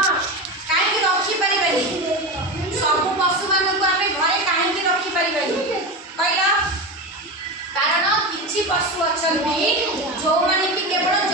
कहीं रखी परिबेनी सब पशु मानक आम घरे कहीं रखी परिबेनी कहला कारण किछि पशु अछंती जो माने कि केवल